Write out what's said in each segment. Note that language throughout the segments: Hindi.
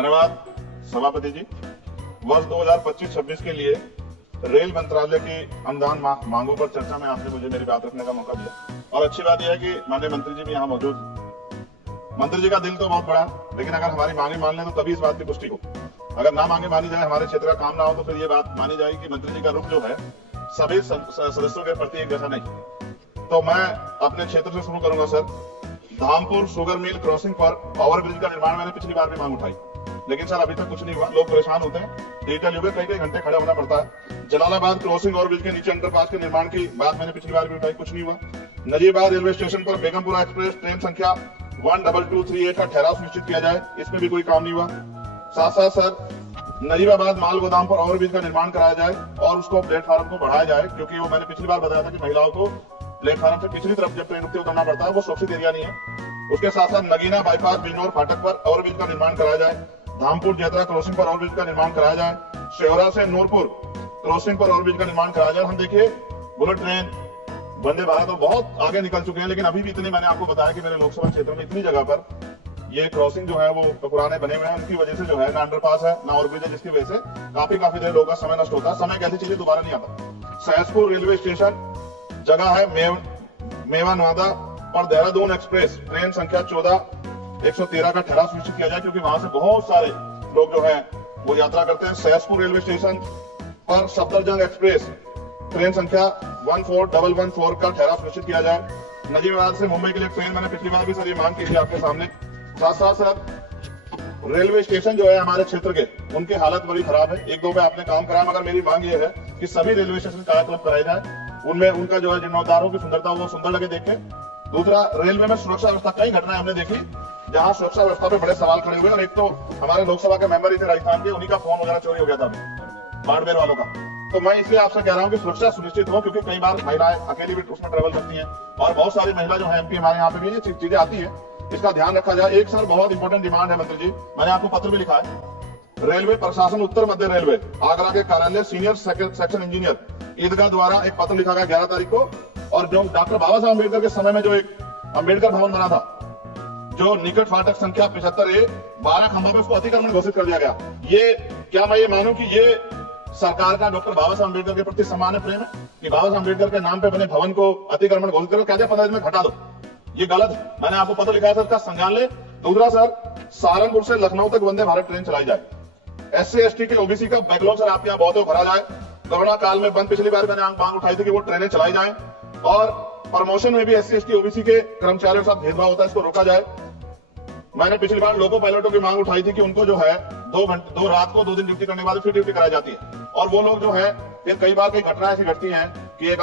धन्यवाद सभापति जी। वर्ष 2025-26 के लिए रेल मंत्रालय की अनुदान मांगों पर चर्चा में आपने मुझे मेरी बात रखने का मौका दिया और अच्छी बात यह है कि माननीय मंत्री जी भी यहाँ मौजूद हैं। मंत्री जी का दिल तो बहुत बड़ा है, लेकिन अगर हमारी मांगे मान लें तो तभी इस बात की पुष्टि हो। अगर ना मांगे मानी जाए, हमारे क्षेत्र का काम ना हो, तो फिर ये बात मानी जाएगी कि मंत्री जी का रुख जो है सभी सदस्यों के प्रति एक जैसा नहीं। तो मैं अपने क्षेत्र से शुरू करूंगा sir. Dhampur sugar mill crossing पर ओवरब्रिज का निर्माण मैंने पिछली बार भी मांग उठाई, लेकिन सर अभी तक कुछ नहीं हुआ। लोग परेशान होते हैं, डिजिटल युग में कई घंटे खड़े होना पड़ता है। जलालाबाद क्रॉसिंग ओवरब्रिज के नीचे अंडरपास के निर्माण की बात मैंने पिछली बार भी उठाई, कुछ नहीं हुआ। नजीबाद रेलवे स्टेशन पर बेगमपुरा एक्सप्रेस ट्रेन संख्या 12238 का ठहराव सुनिश्चित किया जाए, इसमें भी कोई काम नहीं हुआ। साथ साथ सर नजीबाबाद माल गोदाम पर ओवरब्रिज का निर्माण कराया जाए और उसको प्लेटफार्म को बढ़ाया जाए, क्योंकि वो मैंने पिछली बार बताया था कि महिलाओं को प्लेटफार्म से पिछली तरफ जब ट्रेन रुकती उतरना पड़ता है, वो सुरक्षित एरिया नहीं है। उसके साथ साथ नगीना बाईपास बिजनौर फाटक पर ओवरब्रिज का निर्माण कराया जाए। धामपुर जेतरा क्रॉसिंग पर ओवरब्रिज का निर्माण कराया जाए। शेवरा से नूरपुर क्रॉसिंग पर ओवरब्रिज का निर्माण कराया जाए। हम देखिए बुलेट ट्रेन, वंदे भारत तो बहुत आगे निकल चुके हैं, लेकिन अभी भी इतनी मैंने आपको बताया कि मेरे लोकसभा क्षेत्र में इतनी जगह पर ये क्रॉसिंग जो है वो पुराने बने हुए हैं, उनकी वजह से जो है ना अंडरपास है ना ओवरब्रिज है, जिसकी वजह से काफी देर लोगों का समय नष्ट होता है। समय कैसी चीजें दोबारा नहीं आता। सहसपुर रेलवे स्टेशन जगह है मेवानवादा पर देहरादून एक्सप्रेस ट्रेन संख्या 14113 का ठहराव सुनिश्चित किया जाए, क्योंकि वहां से बहुत सारे लोग जो है वो यात्रा करते हैं। सहसपुर रेलवे स्टेशन पर सफदरजंग एक्सप्रेस ट्रेन संख्या 14114 का ठहराव सुनिश्चित किया जाए। नजीबाबाद से मुंबई के लिए ट्रेन मैंने पिछली बार भी सर ये मांग की थी आपके सामने। साथ साथ सर रेलवे स्टेशन जो है हमारे क्षेत्र के, उनकी हालत बड़ी खराब है। एक दो पे आपने काम कराया, मगर मेरी मांग ये है कि सभी रेलवे स्टेशन कायाकल्प कराए जाए, उनमें उनका जो है जीर्णोद्धारों की सुंदरता वो सुंदर लगे देखे। दूसरा, रेलवे में सुरक्षा व्यवस्था, कई घटनाएं हमने देखी जहां सुरक्षा व्यवस्था पे बड़े सवाल खड़े हुए। और एक तो हमारे लोकसभा के मेंबर ही थे राजस्थान के, उन्हीं का फोन वगैरह चोरी हो गया था बाड़मेर वालों का। तो मैं इसलिए आपसे कह रहा हूं कि सुरक्षा सुनिश्चित हो, क्योंकि कई बार महिलाएं अकेली भी उसमें ट्रेवल करती हैं और बहुत सारी महिला जो है एमपी हमारे यहाँ पे भी ये चीजें आती है, इसका ध्यान रखा जाए। एक सर बहुत इंपॉर्टेंट डिमांड है मंत्री जी, मैंने आपको पत्र भी लिखा है। रेलवे प्रशासन उत्तर मध्य रेलवे आगरा के कार्यालय सीनियर सेक्शन इंजीनियर ईदगाह द्वारा एक पत्र लिखा गया 11 तारीख को, और जो डॉक्टर बाबा साहब अम्बेडकर के समय में जो एक अम्बेडकर भवन बना था, जो निकट फाटक संख्या 75A 12 खंभा पे उसको अतिक्रमण घोषित कर दिया गया। ये क्या मैं ये मानूं कि ये सरकार का डॉक्टर बाबा साहब अम्बेडकर के प्रति सम्मान है, प्रेम है, कि बाबा साहब अम्बेडकर के नाम पे बने भवन को अतिक्रमण घोषित करो, कहते 15 दिन में घटा दो। ये गलत है, मैंने आपको पत्र लिखा है सर, इसका संज्ञान ले। दूसरा सर, सहारनपुर से लखनऊ तक वंदे भारत ट्रेन चलाई जाए। SC ST के OBC का बैकलॉग सर आपके यहाँ बहुत भरा जाए। कोरोना काल में बंद, पिछली बार मैंने मांग उठाई थी कि वो ट्रेनें चलाई जाए, और प्रमोशन में भी SC ST OBC के कर्मचारियों के साथ भेदभाव होता है, इसको रोका जाए। मैंने पिछली बार लोको पायलटों की मांग उठाई थी कि उनको जो है 2 रात को 2 दिन ड्यूटी करने के बाद फिर ड्यूटी कराई जाती है, और वो लोग जो है फिर कई बार कई घटनाएं ऐसी घटती हैं कि एक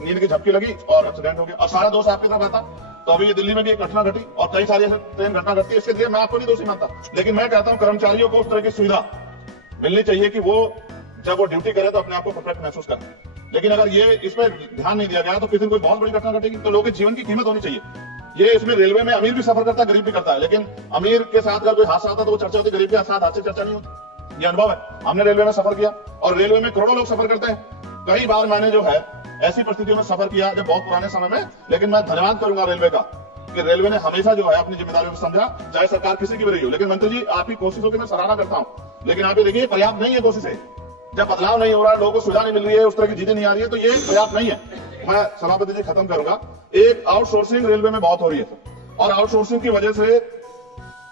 नींद की झपकी लगी और एक्सीडेंट हो गया, और सारा दोष आपकी तरफ आता। तो अभी ये दिल्ली में भी एक घटना घटी और कई सारी ऐसे ट्रेन घटना घटती है। इसके लिए मैं आपको नहीं दोषी मानता, लेकिन मैं कहता हूं कर्मचारियों को उस तरह की सुविधा मिलनी चाहिए कि वो जब वो ड्यूटी करे तो अपने आप को परफेक्ट महसूस करे। लेकिन अगर ये इस पर ध्यान नहीं दिया गया तो किसी दिन कोई बहुत बड़ी घटना घटेगी, तो लोगों के जीवन की कीमत होनी चाहिए। ये इसमें रेलवे में अमीर भी सफर करता है, गरीब भी करता है, लेकिन अमीर के साथ अगर कोई हादसा आता तो वो चर्चा होती है, गरीब के साथ हादसे चर्चा नहीं होती। ये अनुभव है, हमने रेलवे में सफर किया और रेलवे में करोड़ों लोग सफर करते हैं। कई बार मैंने जो है ऐसी परिस्थितियों में सफर किया जब बहुत पुराने समय में, लेकिन मैं धन्यवाद करूंगा रेलवे का कि रेलवे ने हमेशा जो है अपनी जिम्मेदारियों को समझा, चाहे सरकार किसी की भी रही हो। लेकिन मंत्री जी आपकी कोशिशों की मैं सराहना करता हूं, लेकिन आप ये देखिए पर्याप्त नहीं है कोशिशें। जब बदलाव नहीं हो रहा है, लोगों को सुविधा नहीं मिल रही है, उस तरह की चीजें नहीं आ रही है, तो ये पर्याप्त नहीं है। मैं सभापति जी खत्म करूंगा। एक आउटसोर्सिंग रेलवे में बहुत हो रही है और आउटसोर्सिंग की वजह से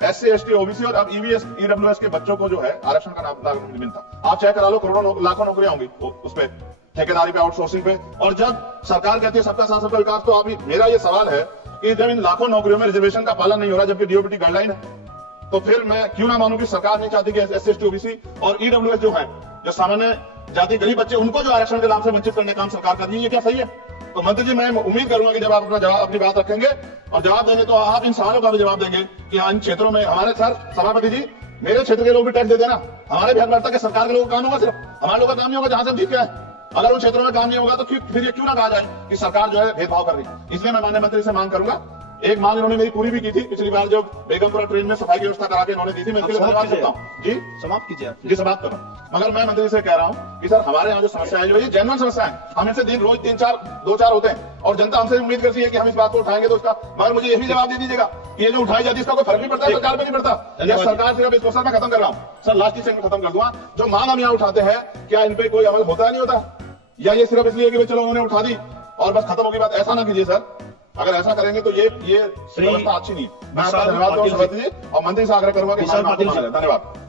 SC ST OBC और अब EVS EWS के बच्चों को जो है आरक्षण का लाभ नहीं मिलता। आप चेक करा लो, करोड़ों लाखों नौकरियां होंगी उस पे, ठेकेदारी पे, आउटसोर्सिंग पे। और जब सरकार कहती है सबका साथ सबका विकास, तो अभी मेरा ये सवाल है कि जब इन लाखों नौकरियों में रिजर्वेशन का पालन नहीं हो रहा, जबकि DOPT गाइडलाइन है, तो फिर मैं क्यों ना मानूं कि सरकार नहीं चाहती कि SC ST OBC और EWS जो है, जो सामान्य जाति गरीब बच्चे, उनको जो आरक्षण के लाभ से वंचित करने का काम सरकार कर रही है। ये क्या सही है? तो मंत्री जी मैं उम्मीद करूंगा कि जब आप अपनी बात रखेंगे और जवाब देंगे तो आप इन सवालों का भी जवाब देंगे कि इन क्षेत्रों में हमारे सर सभापति जी, मेरे क्षेत्र के लोग भी टैक्स दे देना। हमारे बिहार में लगता है कि सरकार के लोगों का काम होगा, सिर्फ हमारे लोगों का काम नहीं होगा जहां से हम जीत गए। अगर उन क्षेत्रों में काम नहीं होगा तो फिर ये क्यों ना कहा जाए कि सरकार जो है भेदभाव कर रही है। इसलिए मैं माननीय मंत्री से मांग करूंगा, एक मांग इन्होंने मेरी पूरी भी की थी पिछली बार जब बेगमपुरा ट्रेन में सफाई की व्यवस्था करा के इन्होंने दी थी, मैं इसके लिए धन्यवाद करता हूँ। जी समाप्त कीजिए जी, समाप्त करो। मगर मैं मंत्री से कह रहा हूँ कि सर हमारे यहाँ जो समस्याएं जो ये जेन्युइन समस्या है, हम इनसे दिन रोज 3-4 2-4 होते हैं और जनता हमसे उम्मीद करती है कि हम इस बात को उठाएंगे तो उसका, मगर मुझे ये भी जवाब दे दीजिएगा कि ये जो उठाई जाती है इसका कोई फर्क नहीं पड़ता है, सरकार पे नहीं पड़ता। या सरकार सिर्फ इस क्वेश्चन में खत्म कर रहा हूं सर, लास्ट सेकंड में खत्म कर दूंगा। जो मांग हम यहाँ उठाते हैं क्या इन पे कोई अमल होता है नहीं होता, या ये सिर्फ इसलिए कि चलो उन्होंने उठा दी और बस खत्म होगी बात? ऐसा ना कीजिए सर, अगर ऐसा करेंगे तो ये व्यवस्था अच्छी नहीं है। मैं आपका धन्यवाद करूंगा और मंत्री से आग्रह करूंगा कि धन्यवाद।